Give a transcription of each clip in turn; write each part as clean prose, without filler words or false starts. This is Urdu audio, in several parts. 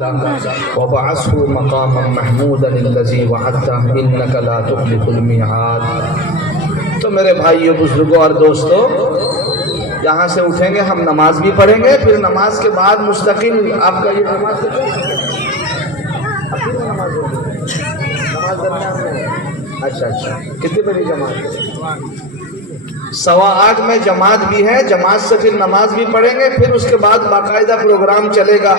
وبعثه مقاما محمودا الذي وعدته انك لا تخلف الميعاد۔ تو میرے بھائیو، بزرگوں اور دوستو، یہاں سے اٹھیں گے، ہم نماز بھی پڑھیں گے، پھر نماز کے بعد مستقل آپ کا یہ نماز درمیان میں۔ اچھا کتنے بجے جماعت؟ 8:15 میں جماعت بھی ہے، جماعت سے پھر نماز بھی پڑھیں گے، پھر اس کے بعد باقاعدہ پروگرام چلے گا۔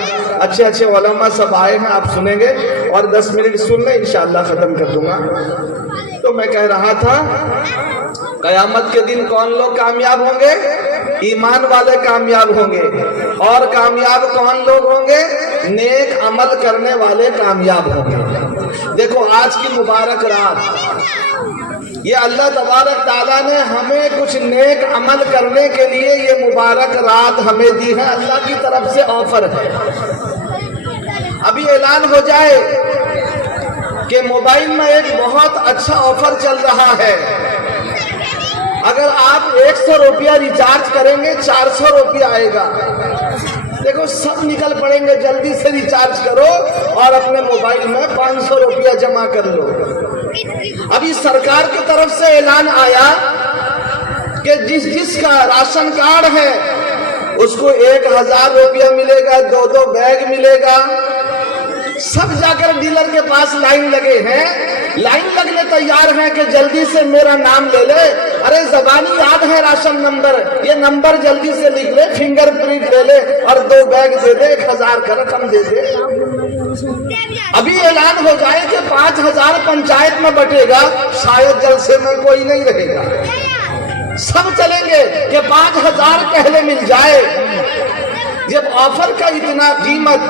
اچھے علماء سب آئے ہیں، آپ سنیں گے اور 10 منٹ سن لیں، انشاءاللہ ختم کر دوں گا۔ تو میں کہہ رہا تھا، قیامت کے دن کون لوگ کامیاب ہوں گے؟ ایمان والے کامیاب ہوں گے۔ اور کامیاب کون لوگ ہوں گے؟ نیک عمل کرنے والے کامیاب ہوں گے۔ دیکھو آج کی مبارک رات، یہ اللہ تبارک تعالیٰ نے ہمیں کچھ نیک عمل کرنے کے لیے یہ مبارک رات ہمیں دی ہے، اللہ کی طرف سے آفر ہے۔ ابھی اعلان ہو جائے کہ موبائل میں ایک بہت اچھا آفر چل رہا ہے، اگر آپ 100 روپیہ ریچارج کریں گے 400 روپیہ آئے گا۔ دیکھو سب نکل پڑیں گے، جلدی سے ریچارج کرو اور اپنے موبائل میں 500 روپیہ جمع کر لو۔ ابھی سرکار کی طرف سے اعلان آیا کہ جس کا راشن کارڈ ہے اس کو 1000 روپیہ ملے گا، 2 بیگ ملے گا۔ سب جا کر ڈیلر کے پاس لائن لگے ہیں، لائن لگنے تیار ہیں کہ جلدی سے میرا نام لے لے۔ ارے زبانی یاد ہے راشن نمبر، یہ نمبر جلدی سے لکھ لے، فنگر پرنٹ لے لے اور 2 بیگ دے دے، 1000 کا رقم دے دے۔ ابھی اعلان ہو جائے کہ 5000 پنچایت میں بٹے گا، شاید جلسے میں کوئی نہیں رہے گا، سب چلیں گے کہ 5000 پہلے مل جائے۔ جب آفر کا اتنا قیمت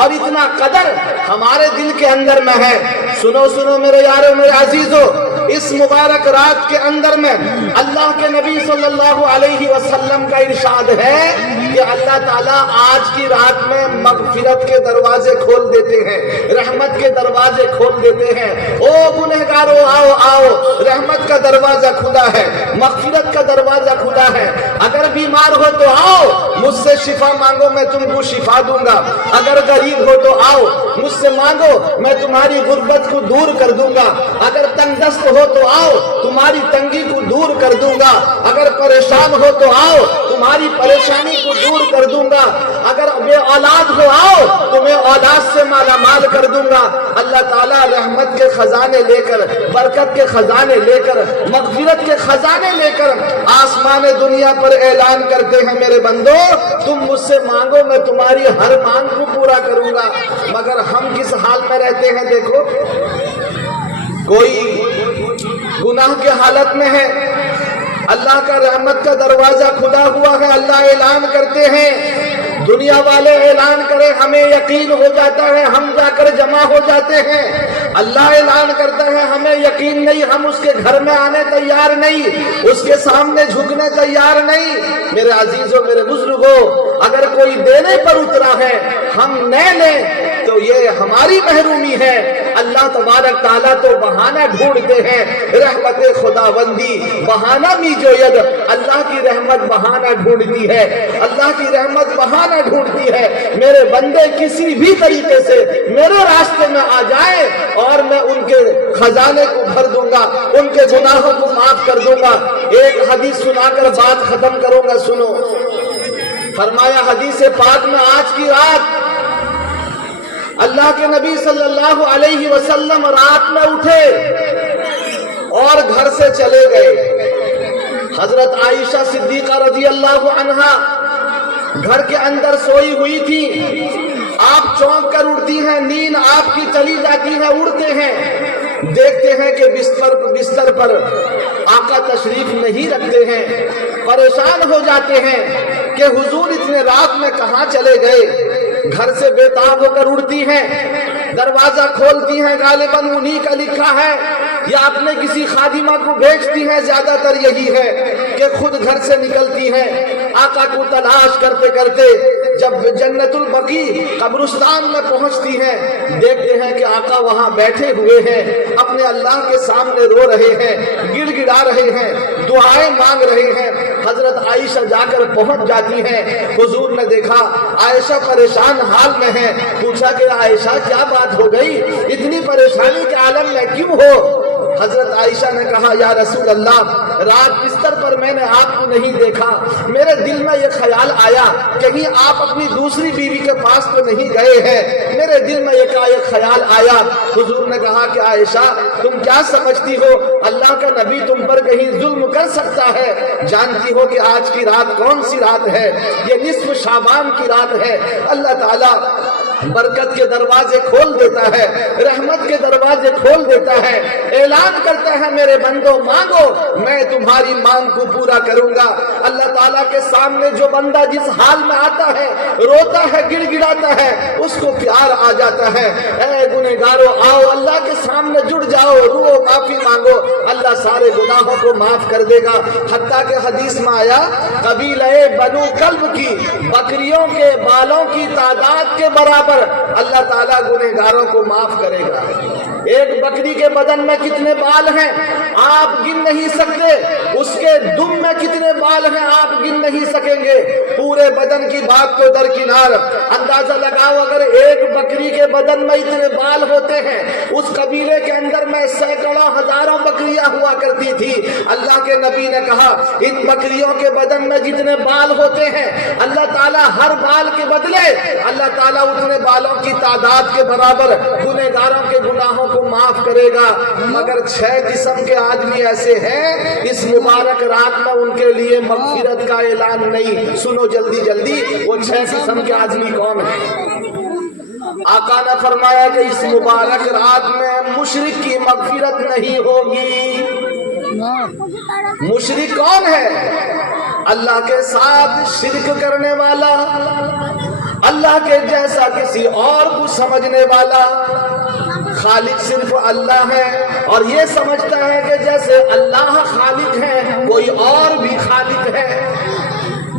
اور اتنا قدر ہمارے دل کے اندر میں ہے، سنو میرے یارو، میرے عزیزو، اس مبارک رات کے اندر میں اللہ کے نبی صلی اللہ علیہ وسلم کا ارشاد ہے کہ اللہ تعالیٰ آج کی رات میں مغفرت کے دروازے کھول دیتے ہیں، رحمت کے دروازے کھول دیتے ہیں۔ او گنہگارو آؤ آؤ، رحمت کا دروازہ کھلا ہے، مغفرت کا دروازہ کھلا ہے۔ اگر بیمار ہو تو آؤ، مجھ سے شفا مانگو، میں تم کو شفا دوں گا۔ اگر غریب ہو تو آؤ، مجھ سے مانگو، میں تمہاری غربت کو دور کر دوں گا۔ اگر تنگ دست ہو تو آؤ، تمہاری تنگی کو دور کر دوں گا۔ اگر پریشان ہو تو آؤ، تمہاری پریشانی کو دور کر دوں گا۔ اگر بے اولاد ہو آؤ، تمہیں اولاد سے مالا مال کر دوں گا۔ اللہ تعالیٰ رحمت کے خزانے لے کر، برکت کے خزانے لے کر، مغفرت کے خزانے لے کر آسمان دنیا پر اعلان کرتے ہیں، میرے بندو تم مجھ سے مانگو، میں تمہاری ہر مانگ کو پورا کروں گا۔ مگر ہم کس حال میں رہتے ہیں؟ دیکھو، کوئی گناہ کے حالت میں ہے، اللہ کا رحمت کا دروازہ کھلا ہوا ہے، اللہ اعلان کرتے ہیں، دنیا والے اعلان کرے، ہمیں یقین ہو جاتا ہے، ہم جا کر جمع ہو جاتے ہیں۔ اللہ اعلان کرتا ہے، ہمیں یقین نہیں، ہم اس کے گھر میں آنے تیار نہیں، اس کے سامنے جھکنے تیار نہیں۔ میرے عزیزوں، میرے بزرگوں، اگر کوئی دینے پر اترا ہے ہم نہ لیں تو یہ ہماری محرومی ہے۔ اللہ تبارک تعالیٰ تو بہانہ ڈھونڈتے ہیں، رحمت خداوندی بہانہ می جوید، اللہ کی رحمت بہانہ ڈھونڈتی ہے، اللہ کی رحمت بہانہ ڈھونڈتی ہے۔ میرے بندے کسی بھی طریقے سے میرے راستے میں آ جائیں اور میں ان کے خزانے کو بھر دوں گا، ان کے گناہوں کو معاف کر دوں گا۔ ایک حدیث سنا کر بات ختم کروں گا، سنو۔ فرمایا حدیث پاک میں، آج کی رات اللہ کے نبی صلی اللہ علیہ وسلم رات میں اٹھے اور گھر سے چلے گئے۔ حضرت عائشہ صدیقہ رضی اللہ عنہا گھر کے اندر سوئی ہوئی تھی، آپ چونک کر اٹھتی ہیں، نیند آپ کی چلی جاتی ہے، اڑتے ہیں، دیکھتے ہیں کہ بستر پر آقا تشریف نہیں رکھتے ہیں، پریشان ہو جاتے ہیں کہ حضور اتنے رات میں کہاں چلے گئے۔ گھر سے بے تاب ہو کر اڑتی ہیں، دروازہ کھولتی ہیں، غالباً انہی کا لکھا ہے یا اپنے کسی خادمہ کو بھیجتی ہیں، زیادہ تر یہی ہے کہ خود گھر سے نکلتی ہیں، آقا کو تلاش کرتے کرتے جب جنت البقیع قبرستان میں پہنچتی ہیں، دیکھتے ہیں کہ آقا وہاں بیٹھے ہوئے ہیں، اپنے اللہ کے سامنے رو رہے ہیں، گڑ گڑا رہے ہیں، دعائیں مانگ رہے ہیں۔ حضرت عائشہ جا کر پہنچ جاتی ہیں. حضور نے دیکھا عائشہ پریشان حال میں ہے. پوچھا کہ عائشہ کیا بات ہو گئی, اتنی پریشانی کے عالم میں کیوں ہو؟ حضرت عائشہ نے کہا یا رسول اللہ, رات بستر پر میں نے آپ کو نہیں دیکھا, میرے دل میں یہ خیال آیا کہیں آپ اپنی دوسری بیوی کے پاس تو نہیں گئے ہیں, میرے دل میں یہ خیال آیا. حضور نے کہا کہ عائشہ تم کیا سمجھتی ہو, اللہ کا نبی تم پر کہیں ظلم کر سکتا ہے؟ جانتی ہو کہ آج کی رات کون سی رات ہے؟ یہ نصف شعبان کی رات ہے. اللہ تعالیٰ برکت کے دروازے کھول دیتا ہے, رحمت کے دروازے کھول دیتا ہے, اعلان کرتا ہے میرے بندو مانگو میں تمہاری مانگ کو پورا کروں گا. اللہ تعالیٰ کے سامنے جو بندہ جس حال میں آتا ہے, روتا ہے, گڑ گڑاتا ہے, اس کو پیار آ جاتا ہے. اے گنہگارو آؤ اللہ کے سامنے جڑ جاؤ, رو معافی مانگو, اللہ سارے گناہوں کو معاف کر دے گا. حتیٰ کہ حدیث میں آیا قبیلہ بنو کلب کی بکریوں کے بالوں کی تعداد کے برابر اللہ تعالیٰ گنہگاروں کو معاف کرے گا. ایک بکری کے بدن میں کتنے بال ہیں آپ گن نہیں سکتے, اس کے دم میں کتنے بال ہیں آپ گن نہیں سکیں گے. پورے بدن کی بات کو درکنار, اندازہ لگاؤ اگر ایک بکری کے بدن میں اتنے بال ہوتے ہیں, اس قبیلے کے اندر میں سینکڑوں ہزاروں بکریاں ہوا کرتی تھی. اللہ کے نبی نے کہا ان بکریوں کے بدن میں جتنے بال ہوتے ہیں اللہ تعالیٰ ہر بال کے بدلے اللہ تعالیٰ اتنے بالوں کی تعداد کے برابر گنہگاروں کے گناہوں کو معاف کرے گا. مگر 6 قسم کے آدمی ایسے ہیں اس مبارک رات میں ان کے لیے مغفرت کا اعلان نہیں. سنو جلدی جلدی وہ 6 قسم کے آدمی کون ہیں؟ آقا نے فرمایا کہ اس مبارک رات میں مشرک کی مغفرت نہیں ہوگی. مشرک کون ہے؟ اللہ کے ساتھ شرک کرنے والا, اللہ کے جیسا کسی اور کو سمجھنے والا. خالق صرف اللہ ہے اور یہ سمجھتا ہے کہ جیسے اللہ خالق ہے کوئی اور بھی خالق ہے.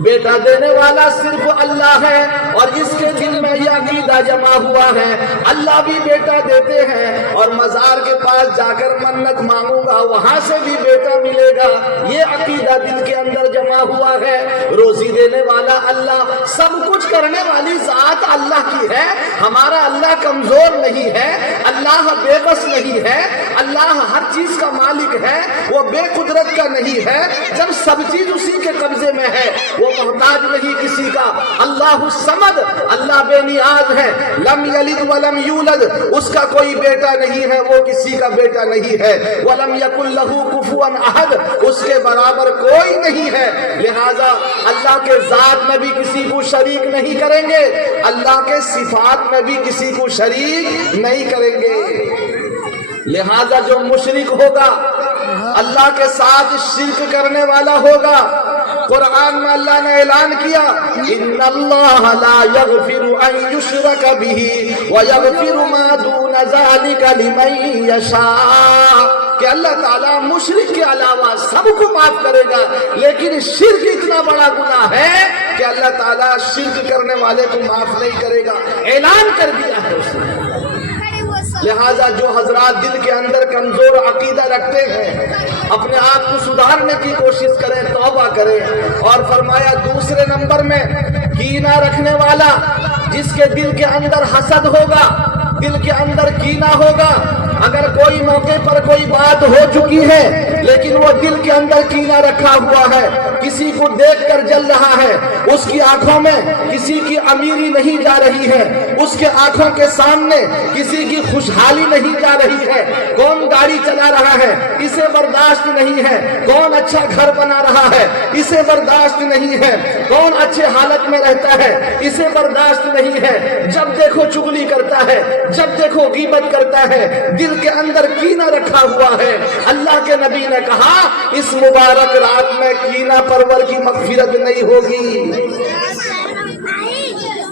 بیٹا دینے والا صرف اللہ ہے اور اس کے دل میں یہ عقیدہ جمع ہوا ہے اللہ بھی بیٹا دیتے ہیں اور مزار کے پاس جا کر منت مانگوں گا وہاں سے بھی بیٹا ملے گا. یہ عقیدہ دل کے اندر جمع ہوا ہے. روزی دینے والا اللہ, سب کچھ کرنے والی ذات اللہ کی ہے. ہمارا اللہ کمزور نہیں ہے, اللہ بے بس نہیں ہے, اللہ ہر چیز کا مالک ہے, وہ بے قدرت کا نہیں ہے. جب سب چیز اسی کے قبضے میں ہے وہ محتاج نہیں کسی کا. اللہ الصمد, اللہ بے نیاز ہے. لم یلد ولم یولد, اس کا کوئی بیٹا نہیں ہے, وہ کسی کا بیٹا نہیں ہے. ولم یکن لہ کفوا احد, اس کے برابر کوئی نہیں ہے. لہذا اللہ کے ذات میں بھی کسی کو شریک نہیں کریں گے, اللہ کے صفات میں بھی کسی کو شریک نہیں کریں گے. لہذا جو مشرک ہوگا, اللہ کے ساتھ شرک کرنے والا ہوگا, قرآن میں اللہ نے اعلان کیا ان اللہ لا یغفر ان یشرک بہ ویغفر ما دون ذلک لمن یشاء, کہ اللہ تعالیٰ مشرک کے علاوہ سب کو معاف کرے گا, لیکن شرک اتنا بڑا گناہ ہے کہ اللہ تعالیٰ شرک کرنے والے کو معاف نہیں کرے گا. اعلان کر دیا ہے اس نے. لہٰذا جو حضرات دل کے اندر کمزور عقیدہ رکھتے ہیں اپنے آپ کو سدھارنے کی کوشش کریں, توبہ کریں. اور فرمایا دوسرے نمبر میں کینہ رکھنے والا, جس کے دل کے اندر حسد ہوگا, دل کے اندر کینہ ہوگا. اگر کوئی موقع پر کوئی بات ہو چکی ہے لیکن وہ دل کے اندر کینہ رکھا ہوا ہے, کسی کو دیکھ کر جل رہا ہے, اس کی آنکھوں میں کسی کی امیری نہیں جا رہی ہے, اس کے آنکھوں کے سامنے کسی کی خوشحالی نہیں جا رہی ہے, کون گاڑی چلا رہا ہے اسے برداشت نہیں ہے, کون اچھا گھر بنا رہا ہے اسے برداشت نہیں ہے, کون اچھے حالت میں رہتا ہے اسے برداشت نہیں ہے. جب دیکھو چغلی کرتا ہے, جب دیکھو غیبت کرتا ہے, دل کے اندر کینہ رکھا ہوا ہے. اللہ کے نبی نے کہا اس مبارک رات میں کینہ پرور کی مغفرت نہیں ہوگی.